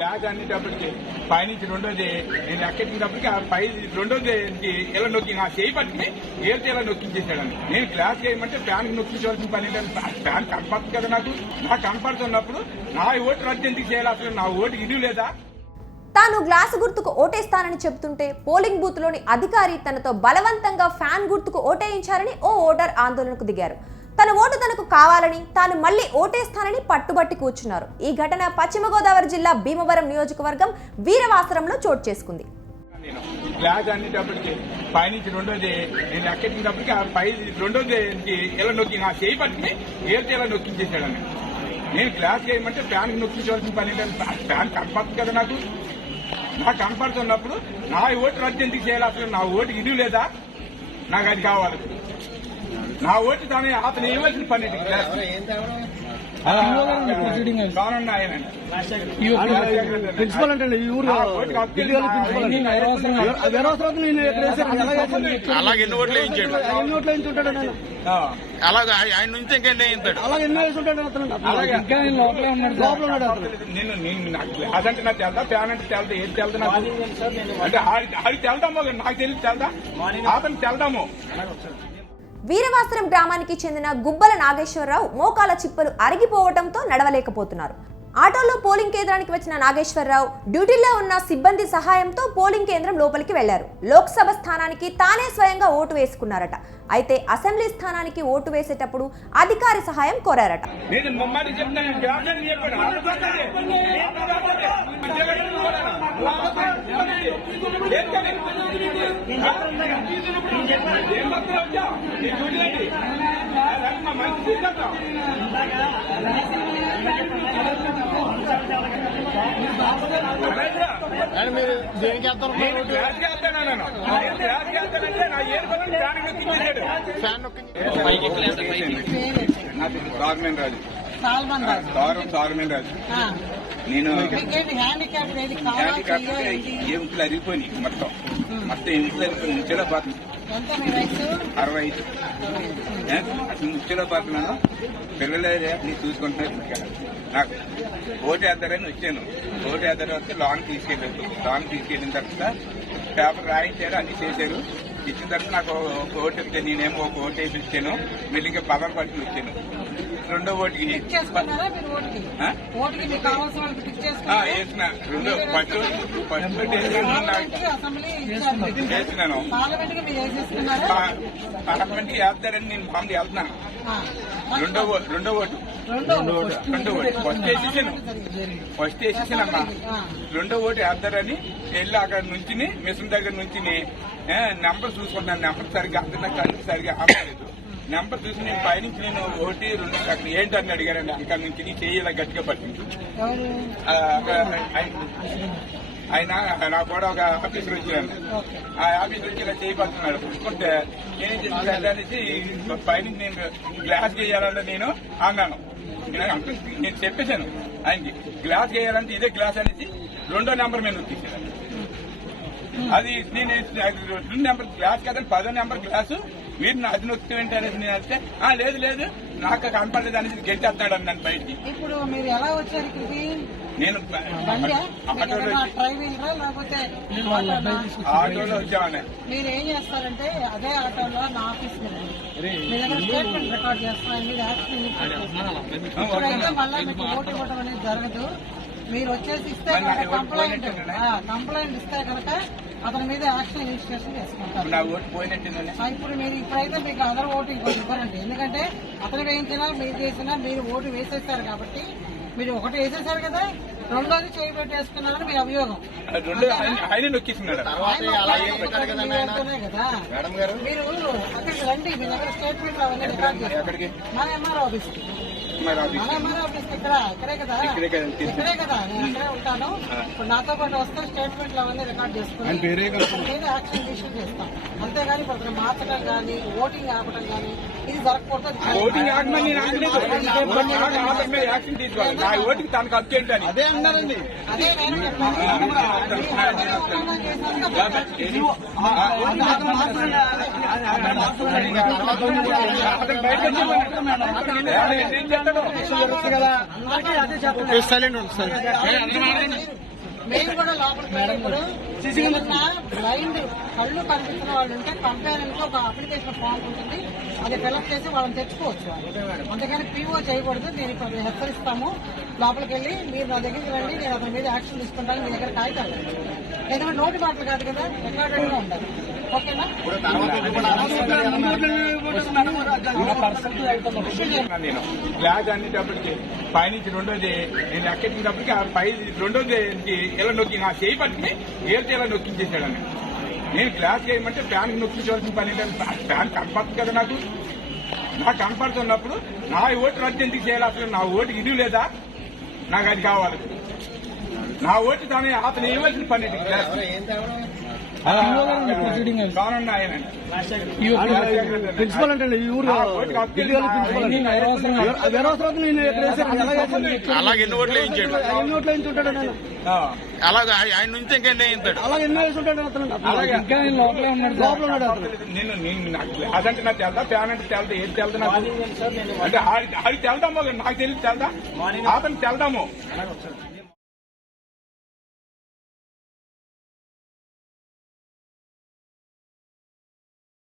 Glass అనేటప్పటికి పైనుంచి రెండోది నేను ఎక్కించినప్పటికి ఆ పై రెండోది ఇలా నొక్కి నా చేయి పట్టుకుని ఏళ్ళతో ఇలా నొక్కించేసాడని. నేను గ్లాస్ చేయమంటే ఫ్యాన్ నొక్కించవలసిన పని ఏంటంటే ఫ్యాన్ కనపడుతుంది కదా నాకు కనపడుతున్నప్పుడు నా ఓటు రద్దు ఎందుకు చేయాలి? అసలు నా ఓటు ఇల్లు లేదా? తాను గ్లాసు గుర్తుకు ఓటేస్తానని చెబుతుంటే పోలింగ్ బూత్ లోని అధికారి తనతో బలవంతంగా ఫ్యాన్ గుర్తుకు ఓటేయించారని ఓ ఓటర్ ఆందోళనకు దిగారు. తన ఓటు తనకు కావాలని, తాను మళ్లీ ఓటేస్తానని పట్టుబట్టి కూర్చున్నారు. ఈ ఘటన పశ్చిమ గోదావరి జిల్లా భీమవరం నియోజకవర్గం వీరవాసరంలో చోటు చేసుకుంది. గ్లాస్ అనేటప్పటికి పైనుంచి రెండోది నేను ఎక్కించినప్పటికి ఆ పై రెండోది ఇలా నొక్కి నా చేయి పట్టుకుని ఏళ్ళతో ఇలా నొక్కించేసాడని. నేను గ్లాస్ చేయమంటే ఫ్యాన్ నొక్కించవలసిన పని ఏంటంటే ఫ్యాన్ కనపడుతుంది కదా నాకు కనపడుతున్నప్పుడు నా ఓటు రద్దు ఎందుకు చేయాలి? అసలు నా ఓటు ఇల్లు లేదా? నాకు అది కావాలి. నా ఓటు అతను ఇవ్వాల్సిన పని ప్రిన్సిపల్ అంటే అలాగే ఎన్ని ఓట్లు వేయించాడు, అలాగే ఆయన నుంచి ఇంకెన్ని వేయించాడు, అలాగే ఎన్నో వేసుంటాడు అదంటే నాకు తెల్దా, ఫ్యాన్ అంటే తెల్దా, ఏది తెల్దా నాకు అంటే ఆడికి తెల్దామో నాకు తెలియదు తెల్దా, అతను తెల్దామో. వీరవాసరం గ్రామానికి చెందిన గుబ్బల నాగేశ్వరరావు మోకాల చిప్పలు అరిగిపోవడంతో నడవలేకపోతున్నారు. ఆటోలో పోలింగ్ కేంద్రానికి వచ్చిన నాగేశ్వరరావు డ్యూటీలో ఉన్న సిబ్బంది సహాయంతో పోలింగ్ కేంద్రం లోపలికి వెళ్లారు. లోక్సభ స్థానానికి తానే స్వయంగా ఓటు వేసుకున్నారట. అయితే అసెంబ్లీ స్థానానికి ఓటు వేసేటప్పుడు అధికారి సహాయం కోరారట. మీరు దేనికి రాజు నేను ఎముకలు అరిగిపోయినాయి మొత్తం ఎముకలు అరిగిపోయి ముచ్చేలో పోతుంది 65 అసలు ముచ్చేలో పోతున్నాను. పిల్లలే నీ చూసుకుంటున్నారు. నాకు ఓటు వేద్దారని వచ్చాను. ఓటు వేద్దారని వస్తే లాంగ్ తీసుకెళ్ళిన తర్వాత పేపర్ రాయించారు, అన్ని చేశారు. ఇచ్చిన తర్వాత నాకు ఒక ఓటు ఇస్తే నేనేమో ఒక ఓటు వేసి ఇచ్చాను. మళ్ళీ ఇంకా పవర్ పట్టుకుని వచ్చాను. రెండో ఓటుకి వేసిన రెండో వేసినాను. పార్లమెంట్కి వేద్దారని నేను మామూలు వెళ్తున్నాను. రెండో ఓటు ఫస్ట్ వేసేసానమ్మా. రెండో ఓటు వేద్దారని వెళ్ళి అక్కడ నుంచి మిషన్ దగ్గర నుంచి నెంబర్ చూసుకుంటున్నాను. నెంబర్ సరిగ్గా అందరినా కళ్ళు సరిగ్గా ఆపలేదు. నెంబర్ చూసి నేను పైనుంచి నేను ఒకటి రెండు అక్కడ ఏంటని అడిగారండి. అక్కడ నుంచి నీ చేయాల గట్టిగా పట్టింది. ఆయన నాకు కూడా ఒక ఆఫీసర్ వచ్చాను. ఆ ఆఫీసర్ వచ్చి ఇలా చేయబడుతున్నాడు. చూసుకుంటే నేనేం చేస్తాను అనేసి పైనుంచి నేను గ్లాస్ చేయాలంటే నేను అన్నాను. నేను చెప్పేశాను ఆయనకి గ్లాస్ చేయాలంటే ఇదే గ్లాస్ అనేసి రెండో నెంబర్ మీద వచ్చేసాను. అది నేను 2 నెంబర్ గ్లాస్ కదండి, 10వ నెంబర్ గ్లాసు మీరు అది నొక్కి ఏంటి అనేసి నేను వస్తే లేదు నాకు కనపడలేదు అనేసి గెలిచేస్తున్నాడు అని నన్ను బయటికి. ఇప్పుడు మీరు ఎలా వచ్చారు ఇక్కడికి? నేను ఆటోలో వచ్చామని. మీరు ఏం చేస్తారంటే అదే ఆటోలో నా ఆఫీస్ మీ దగ్గర స్టేట్మెంట్ రికార్డ్ చేస్తాను. మీరు ఇప్పుడైతే మళ్ళీ మీకు ఓటు ఇవ్వడం అనేది జరగదు. మీరు వచ్చేసి ఇస్తే కంప్లైంట్ ఇస్తే కనుక అతని మీద యాక్షన్ ఇనిషియేషన్ చేసుకుంటారు. ఇప్పుడు మీరు ఇప్పుడైతే మీకు అందరూ ఓటు ఇవ్వరండి. ఎందుకంటే అతను వేయించినా మీరు చేసినా మీరు ఓటు వేసేస్తారు కాబట్టి మీరు ఒకటి వేసేసారు కదా, రెండోది చేయి పెట్టేసుకున్నారని మీ అభియోగం. కదా మీరు అక్కడికి రండి. మీ దగ్గర స్టేట్మెంట్ అవన్నీ రికార్డ్ చేస్తారు. మన ఎంఆర్ఓ ఆఫీస్ ఇక్కడే కదా నేను అక్కడే ఉంటాను. ఇప్పుడు నాతో పాటు వస్తే స్టేట్మెంట్లు అవన్నీ రికార్డ్ చేసుకుని నేను యాక్షన్ ఇష్యూ చేస్తాను. అంతేగాని ఇప్పుడు అతను మార్చడం కానీ ఓటింగ్ ఆపడం కానీ ఇది జరగకూడదు. అదే అన్నారండి. అదే నేను చెప్పాను. సైలెంట్ ఉంటుంది సార్. లోపలికి వెళ్ళి ఇప్పుడు ఏమన్నా బ్లైండ్ కళ్ళు కనిపిస్తున్న వాళ్ళు ఉంటే కంపేరెంట్ ఒక అప్లికేషన్ ఫామ్ ఉంటుంది, అది ఫిల్అప్ చేసి వాళ్ళని తెచ్చుకోవచ్చు. అందుకని పీఓ చేయకూడదు. నేను ఇప్పుడు హెచ్చరిస్తాము. లోపలికి వెళ్ళి మీరు నా దగ్గరికి రండి, నేను అతని మీద యాక్షన్ తీసుకుంటాను. మీ దగ్గర కాగితాలు ఎందుకంటే నోటి మాటలు కాదు కదా, రికార్డెడ్ గా ఉండాలి. ఓకేనా? నేను గ్లాస్ అనేటప్పటికి పైనుంచి రెండోది నేను ఎక్కించినప్పటికి ఆ పై రెండోది ఇలా నొక్కి నా చేయి పట్టుకుని ఏళ్ళతో ఇలా నొక్కించేసాడని. నేను గ్లాస్ చేయమంటే ఫ్యాన్ నొక్కించవలసిన పని ఏంటంటే ఫ్యాన్ కనపడుతుంది కదా నాకు. నాకు కనపడుతున్నప్పుడు నా ఓటు రద్దు ఎందుకు చేయాలి? అసలు నా ఓటు ఇది లేదా? నాకు అది కావాలి. నా ఓటు తానే అతను ఇవ్వాల్సిన పని ఇది. గ్లాస్ కానున్న ఆయన ప్రిన్సిపల్ అంటే ఈ ఊరు అలాగే ఎన్ని ఓట్లు వేయించాడు. ఎన్ని ఓట్లు వేయించుంటాడు నేను అలాగే ఆయన నుంచి ఇంకెన్ని వేయించాడు. అలాగే ఎన్నో వేసుంటాడు అతను లోపల ఉన్నాడు అతను. నేను నాకు అదంటే నాకు తెలుదా? ఫ్యాన్ అంటే తెలుదా? ఏది తెలుదా నాకు? అంటే ఆడికి తెలుదామో నాకు తెలియదు. తెలుదా? అతను తెలుదామో